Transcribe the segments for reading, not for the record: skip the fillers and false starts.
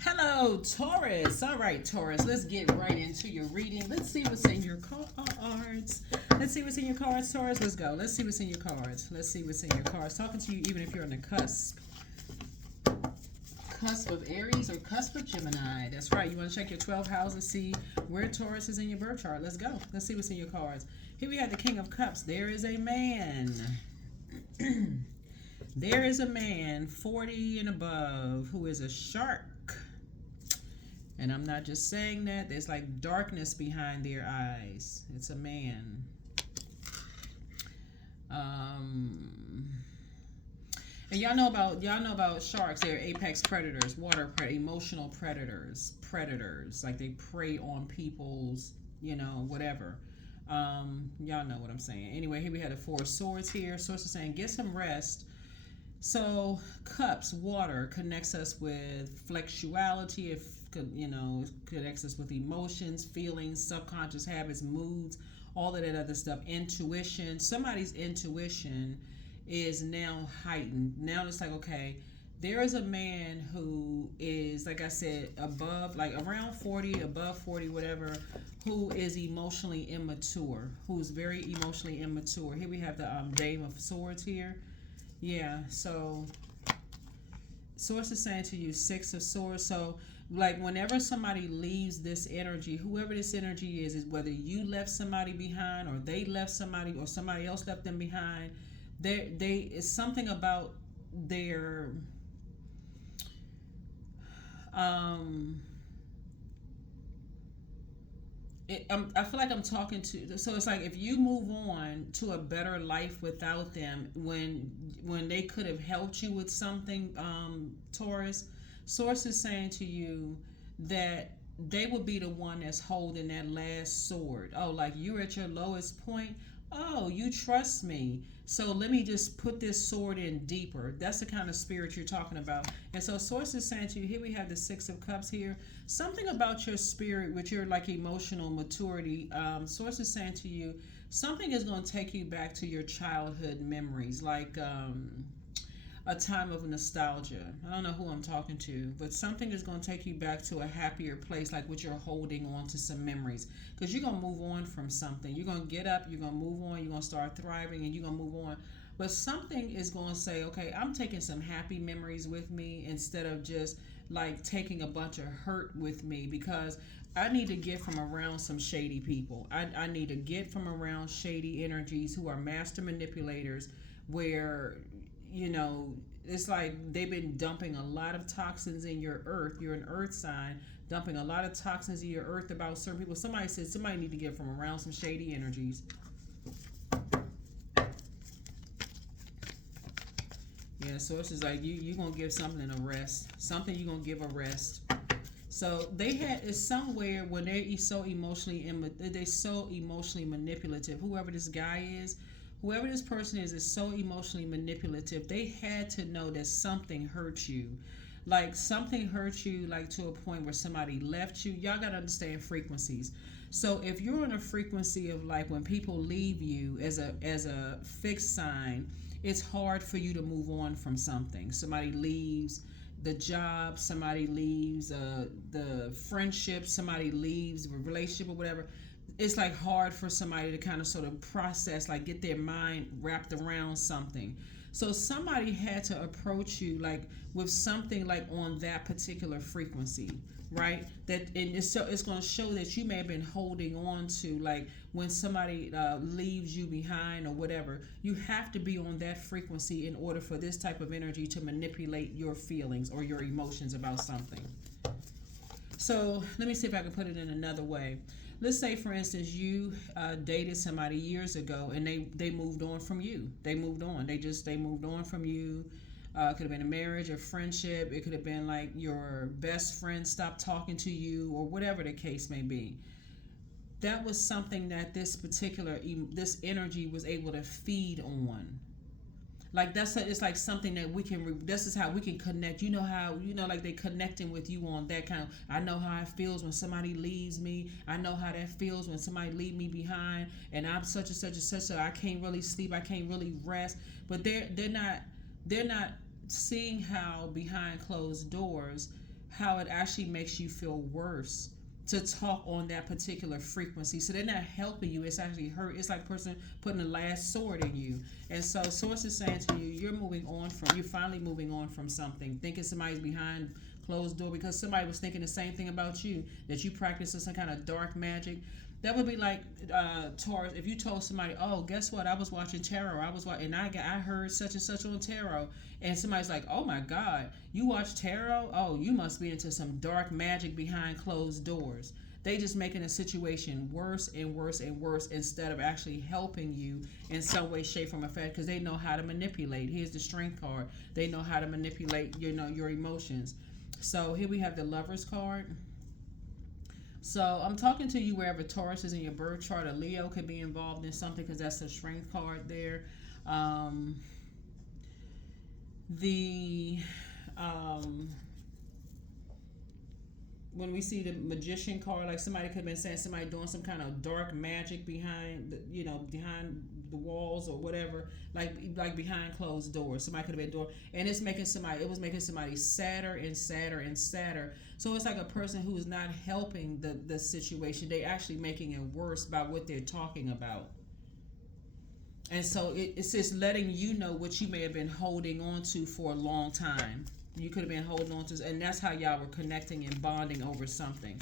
Hello, Taurus. All right, Taurus, let's get right into your reading. Let's see what's in your cards. Let's see what's in your cards, Taurus. Let's go. Let's see what's in your cards. Let's see what's in your cards. Talking to you even if you're on the cusp. Cusp of Aries or cusp of Gemini. That's right. You want to check your 12 houses, see where Taurus is in your birth chart. Let's go. Let's see what's in your cards. Here we have the King of Cups. There is a man. There is a man 40 and above who is a shark. And I'm not just saying that. There's like darkness behind their eyes. It's a man. And y'all know about sharks. They're apex predators, emotional predators. Like they prey on people's, whatever. Y'all know what I'm saying. Anyway, here we had the Four of Swords here. Source is saying get some rest. So cups, water connects us with flexuality. If connects us with emotions, feelings, subconscious habits, moods, all of that other stuff. Intuition. Somebody's intuition is now heightened. Now it's like, okay, there is a man who is, like I said, above, like around 40, above 40, whatever, who is emotionally immature, who's very emotionally immature. Here we have the Dame of Swords here. Yeah, so Source is saying to you, Six of Swords. So, like, whenever somebody leaves this energy, whoever this energy is whether you left somebody behind or they left somebody or somebody else left them behind, it's something about their I feel like I'm talking to. So it's like if you move on to a better life without them, when they could have helped you with something, Taurus, Source is saying to you that they will be the one that's holding that last sword. Oh, like you're at your lowest point. Oh, you trust me. So let me just put this sword in deeper. That's the kind of spirit you're talking about. And so Source is saying to you, here we have the Six of Cups here. Something about your spirit, with your like emotional maturity, Source is saying to you, something is going to take you back to your childhood memories, like a time of nostalgia. I don't know who I'm talking to, but something is going to take you back to a happier place, like what you're holding on to some memories. Because you're going to move on from something. You're going to get up, you're going to move on, you're going to start thriving, and you're going to move on. But something is going to say, okay, I'm taking some happy memories with me instead of just like taking a bunch of hurt with me, because I need to get from around some shady people. I need to get from around shady energies who are master manipulators, where it's like they've been dumping a lot of toxins in your earth. You're an earth sign, dumping a lot of toxins in your earth about certain people. Somebody said somebody need to get from around some shady energies. Yeah, so it's just like you're going to give something a rest. Something you're going to give a rest. So they had is somewhere when they're so emotionally manipulative. Whoever this guy is, whoever this person is so emotionally manipulative. They had to know that something hurt you. Like something hurt you, like to a point where somebody left you. Y'all got to understand frequencies. So if you're on a frequency of like when people leave you as a fixed sign, it's hard for you to move on from something. Somebody leaves the job, somebody leaves the friendship, somebody leaves a relationship or whatever. It's like hard for somebody to kind of sort of process, like get their mind wrapped around something. So somebody had to approach you like with something like on that particular frequency, right? That and it's going to show that you may have been holding on to, like when somebody leaves you behind or whatever. You have to be on that frequency in order for this type of energy to manipulate your feelings or your emotions about something. So let me see if I can put it in another way. Let's say, for instance, you dated somebody years ago and they moved on from you. They moved on. They moved on from you. It could have been a marriage, a friendship. It could have been like your best friend stopped talking to you or whatever the case may be. That was something that this energy was able to feed on. Like it's like something that we can. This is how we can connect. You know how like they connecting with you on that kind of. I know how it feels when somebody leaves me. I know how that feels when somebody leave me behind, and I'm such and such and such. So I can't really sleep. I can't really rest. But they're not seeing how behind closed doors how it actually makes you feel worse to talk on that particular frequency. So they're not helping you. It's actually hurt. It's like a person putting the last sword in you. And so source is saying to you, you're finally moving on from something, thinking somebody's behind closed door because somebody was thinking the same thing about you, that you practice some kind of dark magic. That would be like Taurus. If you told somebody, "Oh, guess what? I was watching tarot. And I heard such and such on tarot," and somebody's like, "Oh my God, you watch tarot? Oh, you must be into some dark magic behind closed doors." They just making a situation worse and worse and worse instead of actually helping you in some way, shape, form, or fashion, because they know how to manipulate. Here's the Strength card. They know how to manipulate, your emotions. So here we have the Lovers card. So I'm talking to you wherever Taurus is in your birth chart. A Leo could be involved in something because that's the Strength card there. When we see the Magician card, like somebody could have been saying somebody doing some kind of dark magic behind behind the walls or whatever, like behind closed doors. Somebody could have been doing, and it was making somebody sadder and sadder and sadder. So it's like a person who is not helping the situation. They actually making it worse by what they're talking about. And so it's just letting you know what you may have been holding on to for a long time. You could have been holding on to, and that's how y'all were connecting and bonding over something.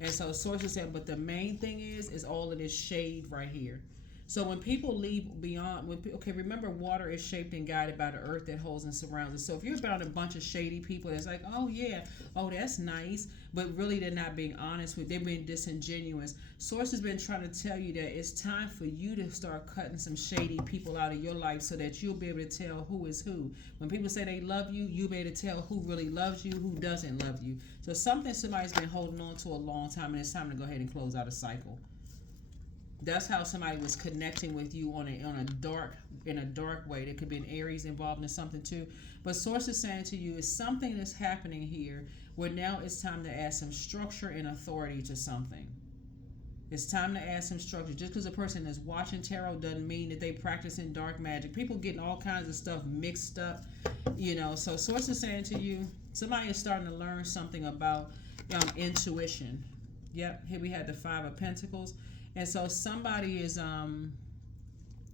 And so sources said, but the main thing is all of this shade right here. So when people leave beyond, remember water is shaped and guided by the earth that holds and surrounds us. So if you're around a bunch of shady people that's like, oh yeah, oh that's nice, but really they're not being honest with, they're being disingenuous. Source has been trying to tell you that it's time for you to start cutting some shady people out of your life so that you'll be able to tell who is who. When people say they love you, you'll be able to tell who really loves you, who doesn't love you. So somebody's been holding on to a long time, and it's time to go ahead and close out a cycle. That's how somebody was connecting with you in a dark way. There could be an Aries involved in something too. But source is saying to you is something that's happening here where now it's time to add some structure and authority to something. It's time to add some structure. Just because a person is watching tarot doesn't mean that they practicing dark magic. People getting all kinds of stuff mixed up, So source is saying to you, somebody is starting to learn something about intuition. Yep, here we had the Five of Pentacles. And so somebody is,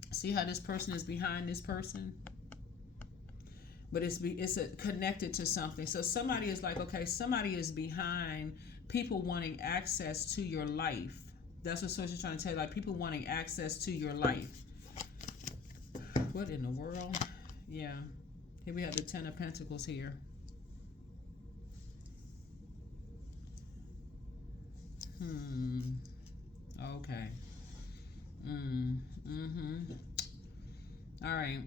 see how this person is behind this person? But it's connected to something. So somebody is like, okay, somebody is behind people wanting access to your life. That's what Source is trying to tell you, like people wanting access to your life. What in the world? Yeah. Here we have the Ten of Pentacles here. Okay. All right.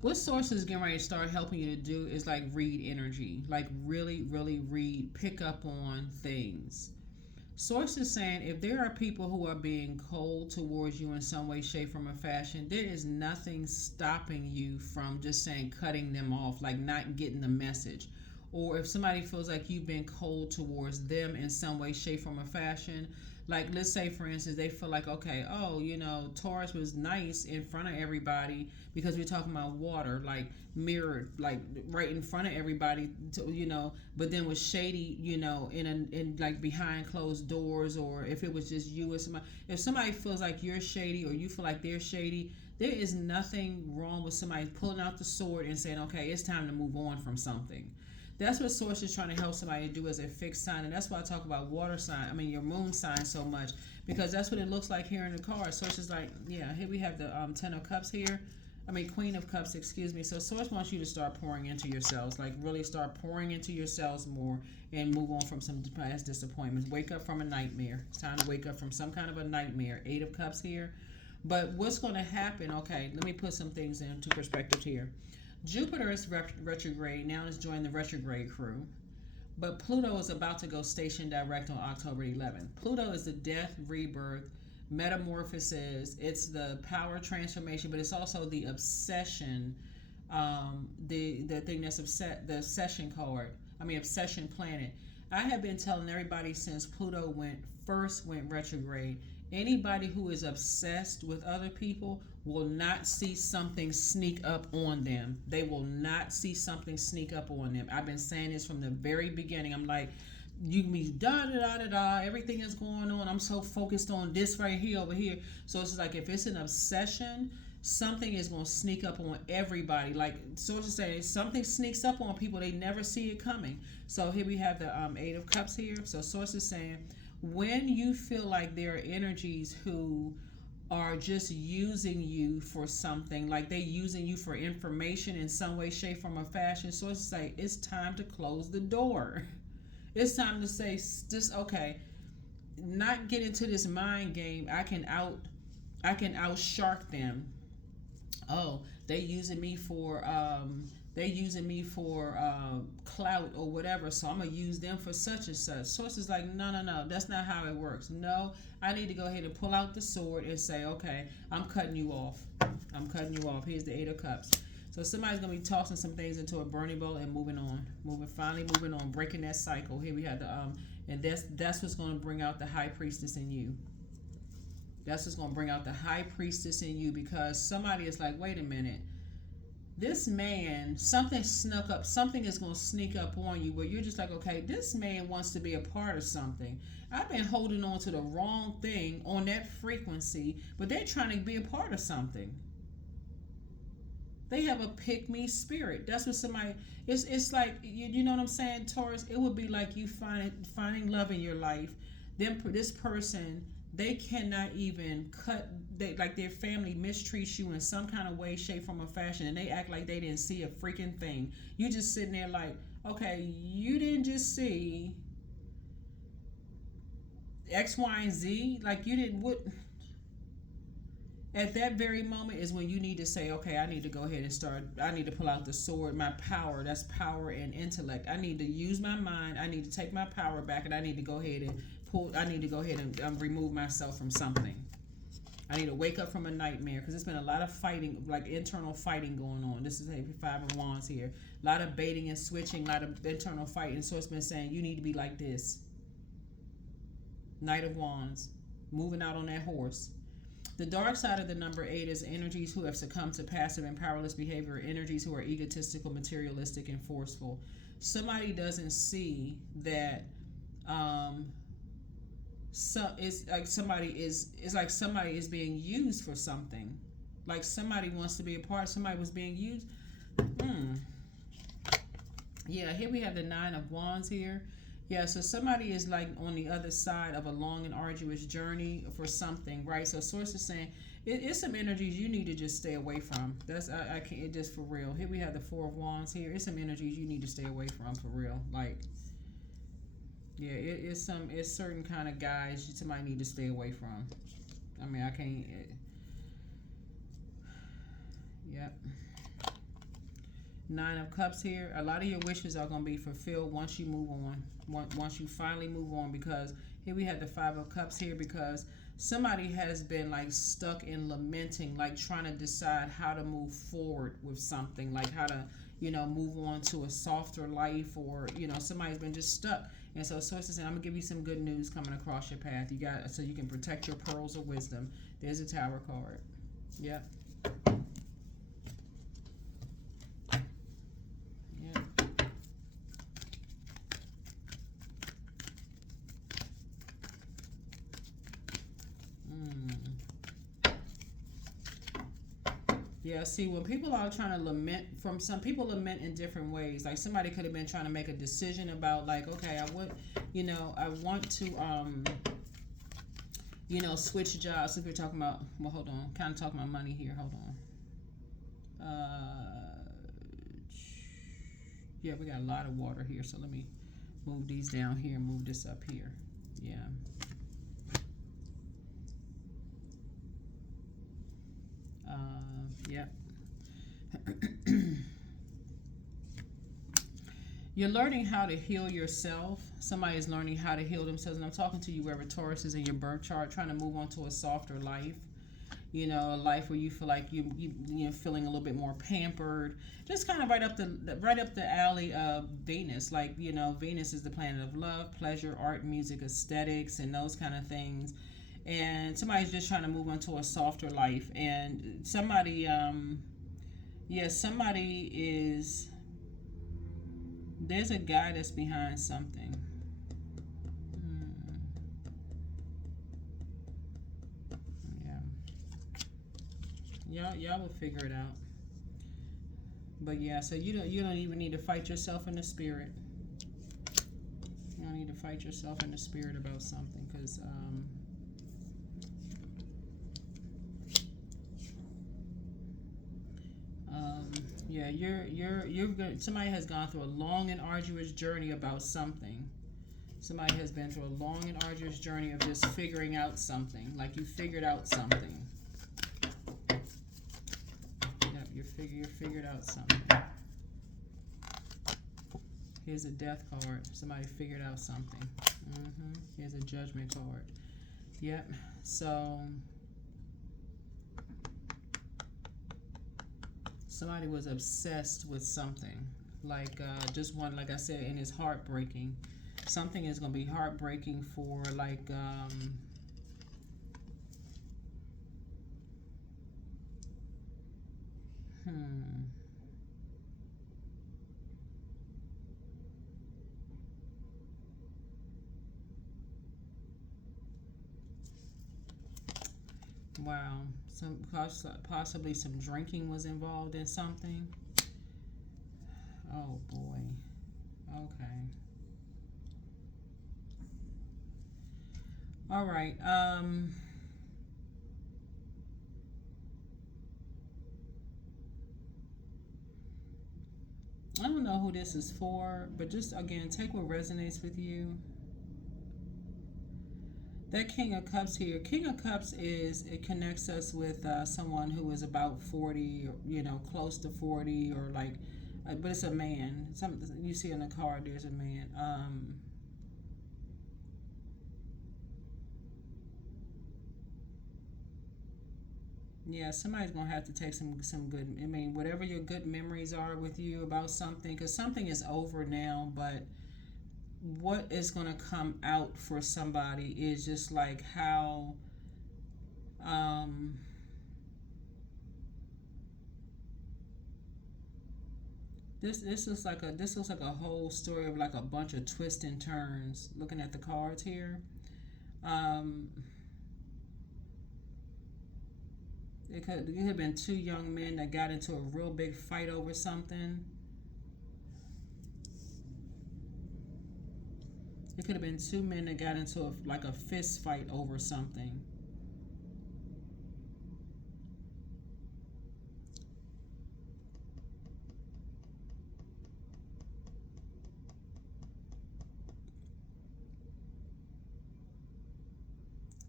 What Source is getting ready to start helping you to do is like read energy, like really, really read, pick up on things. Source is saying if there are people who are being cold towards you in some way, shape, form, or fashion, there is nothing stopping you from just saying cutting them off, like not getting the message. Or if somebody feels like you've been cold towards them in some way, shape, form, or fashion, like let's say for instance they feel like, okay, Taurus was nice in front of everybody because we're talking about water, like mirrored, like right in front of everybody, but then was shady, in like behind closed doors, or if it was just you or somebody. If somebody feels like you're shady or you feel like they're shady, there is nothing wrong with somebody pulling out the sword and saying, okay, it's time to move on from something. That's what Source is trying to help somebody to do as a fixed sign. And that's why I talk about your moon sign so much, because that's what it looks like here in the card. Source is like, yeah, here we have the Ten of Cups here. Queen of Cups, excuse me. So Source wants you to start pouring into yourselves, like really start pouring into yourselves more and move on from some past disappointments. Wake up from a nightmare. It's time to wake up from some kind of a nightmare. Eight of Cups here. But what's going to happen, okay, let me put some things into perspective here. Jupiter is retrograde, now it's joined the retrograde crew. But Pluto is about to go station direct on October 11th. Pluto is the death, rebirth, metamorphosis. It's the power transformation, but it's also the obsession, the thing that's the obsession card. Obsession planet. I have been telling everybody since Pluto first went retrograde, anybody who is obsessed with other people will not see something sneak up on them. They will not see something sneak up on them. I've been saying this from the very beginning. I'm like, you can be da da da da da. Everything is going on. I'm so focused on this right here over here. So it's like if it's an obsession, something is going to sneak up on everybody. Like sources say, something sneaks up on people. They never see it coming. So here we have the Eight of Cups here. So sources saying, when you feel like there are energies who are just using you for something, like they using you for information in some way, shape, form, or fashion, sources say it's time to close the door. It's time to say, just okay, not get into this mind game. I can out shark them. Oh, they using me for clout or whatever, so I'm gonna use them for such and such. Sources like, no, that's not how it works. No, I need to go ahead and pull out the sword and say, okay, I'm cutting you off. Here's the Eight of Cups. So somebody's gonna be tossing some things into a burning bowl and moving on, breaking that cycle. Here we have the and that's what's gonna bring out the High Priestess in you. That's what's gonna bring out the High Priestess in you, because somebody is like, wait a minute, this man, something snuck up, something is gonna sneak up on you where you're just like, okay, this man wants to be a part of something. I've been holding on to the wrong thing on that frequency, but they're trying to be a part of something. They have a pick me spirit. That's what somebody. It's like you know what I'm saying, Taurus. It would be like you finding love in your life. This person, they cannot even cut. They like their family mistreats you in some kind of way, shape, form, or fashion, and they act like they didn't see a freaking thing. You just sitting there like, okay, you didn't just see X, Y, and Z. Like you didn't what. At that very moment is when you need to say, okay, I need to go ahead and start. I need to pull out the sword, my power. That's power and intellect. I need to use my mind. I need to take my power back, and I need to go ahead and remove myself from something. I need to wake up from a nightmare, because there's been a lot of fighting, like internal fighting going on. This is a Five of Wands here. A lot of baiting and switching, a lot of internal fighting. So it's been saying you need to be like this. Knight of Wands, moving out on that horse. The dark side of the number 8 is energies who have succumbed to passive and powerless behavior, energies who are egotistical, materialistic, and forceful. Somebody doesn't see that it's like somebody is being used for something. Like somebody wants to be a part, somebody was being used. Yeah, here we have the Nine of Wands here. Yeah, so somebody is like on the other side of a long and arduous journey for something, right? So source is saying it's some energies you need to just stay away from. That's I can't just for real. Here we have the Four of Wands here. It's some energies you need to stay away from for real. Like, yeah, it's certain kind of guys somebody need to stay away from. I mean, I can't. Yep. Nine of Cups here. A lot of your wishes are going to be fulfilled once you move on. Once you finally move on, because here we have the Five of Cups here, because somebody has been like stuck in lamenting, like trying to decide how to move forward with something, like how to, move on to a softer life, or, somebody's been just stuck. And so sources saying, I'm going to give you some good news coming across your path. So you can protect your pearls of wisdom. There's a Tower card. Yep. Yeah, see, when people are trying to lament, some people lament in different ways. Like somebody could have been trying to make a decision about, like, okay, I want to, switch jobs. If we're talking about, well, hold on, kind of talking about money here. Hold on. Yeah, we got a lot of water here, so let me move these down here and move this up here. Yeah. Yep. You're learning how to heal yourself. Somebody is learning how to heal themselves. And I'm talking to you wherever Taurus is in your birth chart, trying to move on to a softer life. A life where you feel like you're feeling a little bit more pampered. Just kind of right up the alley of Venus. Like, Venus is the planet of love, pleasure, art, music, aesthetics, and those kind of things. and somebody's just trying to move into a softer life, and somebody yeah, somebody is, there's a guy that's behind something. Yeah, y'all will figure it out. But yeah, so you don't even need to fight yourself in the spirit. You don't need to fight yourself in the spirit about something, because yeah, you're good. Somebody has gone through a long and arduous journey about something. Somebody has been through a long and arduous journey of just figuring out something. Like you figured out something. Yep, you figured out something. Here's a death card. Somebody figured out something. Here's a judgment card. Yep. So somebody was obsessed with something. Like just one, like I said, and it's heartbreaking. Something is going to be heartbreaking for like wow. Some possibly some drinking was involved in something. Oh boy. Okay. All right. I don't know who this is for, but just again, take what resonates with you. That King of Cups here, King of Cups it connects us with someone who is about 40, or, you know, close to 40, or like, but it's a man. Something you see on the card, there's a man. Yeah, somebody's gonna have to take some good. I mean, whatever your good memories are with you about something, because something is over now. But what is gonna come out for somebody is just like how, um, this looks like a whole story of like a bunch of twists and turns. Looking at the cards here, um, it could have been two young men that got into a real big fight over something. It could have been two men that got into like a fist fight over something.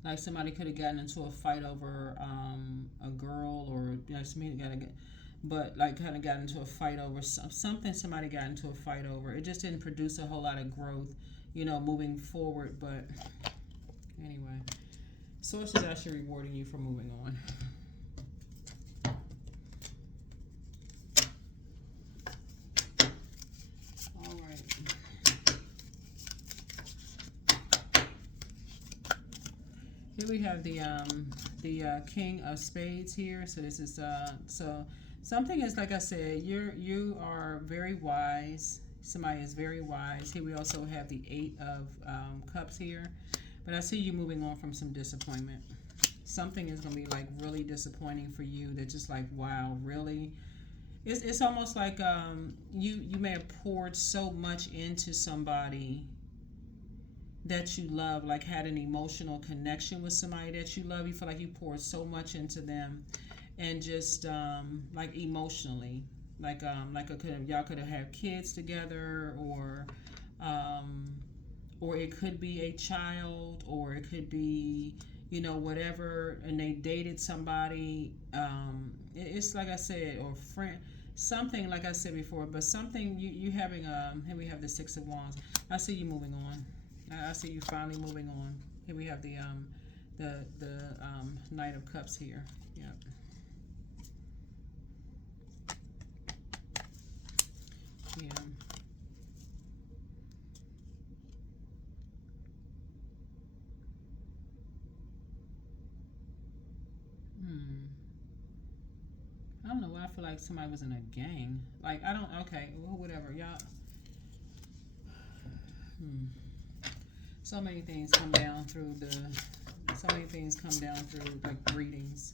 Like somebody could have gotten into a fight over a girl, or you know, somebody got to get, but like kind of got into a fight over something. Somebody got into a fight over. It just didn't produce a whole lot of growth, you know, moving forward. But anyway, source is actually rewarding you for moving on. All right. Here we have the King of Spades here. So this is so something is, like I said, you are very wise. Somebody is very wise. Here we also have the Eight of Cups here. But I see you moving on from some disappointment. Something is going to be like really disappointing for you. That's just like, wow, really? It's almost like you may have poured so much into somebody that you love, like had an emotional connection with somebody that you love. You feel like you poured so much into them, and just like emotionally, like y'all could have had kids together, or it could be a child, or it could be, you know, whatever, and they dated somebody. It's like I said, or friend, something like I said before, but something you having. Here we have the Six of Wands. I see you moving on. I see you finally moving on. Here we have the Knight of Cups here. Yep. Yeah. feel like somebody was in a gang. Like, I don't, okay, well, whatever. Y'all, so many things come down through like readings,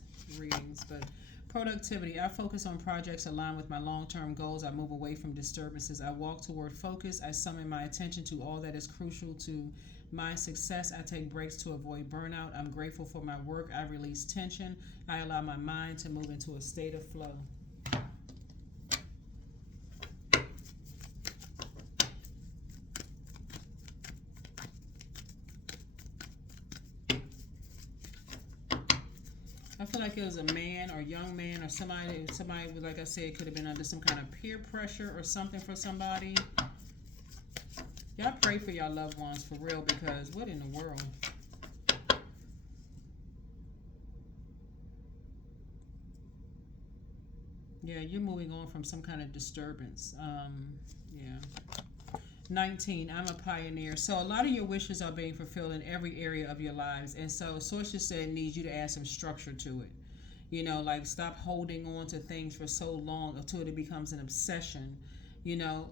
but productivity. I focus on projects aligned with my long-term goals. I move away from disturbances. I walk toward focus. I summon my attention to all that is crucial to my success. I take breaks to avoid burnout. I'm grateful for my work. I release tension. I allow my mind to move into a state of flow. I feel like it was a man or young man or somebody, like I said, could have been under some kind of peer pressure or something for somebody. Y'all pray for y'all loved ones for real, because what in the world? Yeah, you're moving on from some kind of disturbance. Yeah. 19, I'm a pioneer. So a lot of your wishes are being fulfilled in every area of your lives. And so source just said needs you to add some structure to it. You know, like stop holding on to things for so long until it becomes an obsession. You know,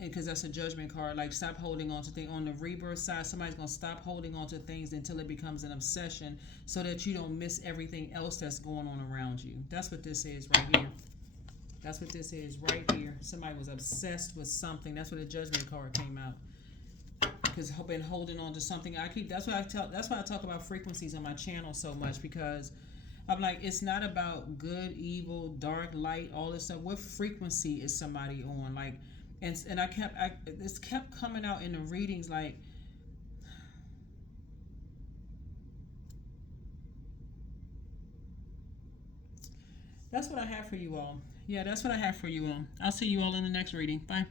because that's a judgment card. Like stop holding on to things. On the rebirth side, somebody's going to stop holding on to things until it becomes an obsession so that you don't miss everything else that's going on around you. That's what this is right here. That's what this is right here. Somebody was obsessed with something. That's where the judgment card came out. Because I've been holding on to something. That's why I talk about frequencies on my channel so much, because I'm like, it's not about good, evil, dark, light, all this stuff. What frequency is somebody on? Like, and this kept coming out in the readings, like, that's what I have for you all. Yeah, that's what I have for you all. I'll see you all in the next reading. Bye.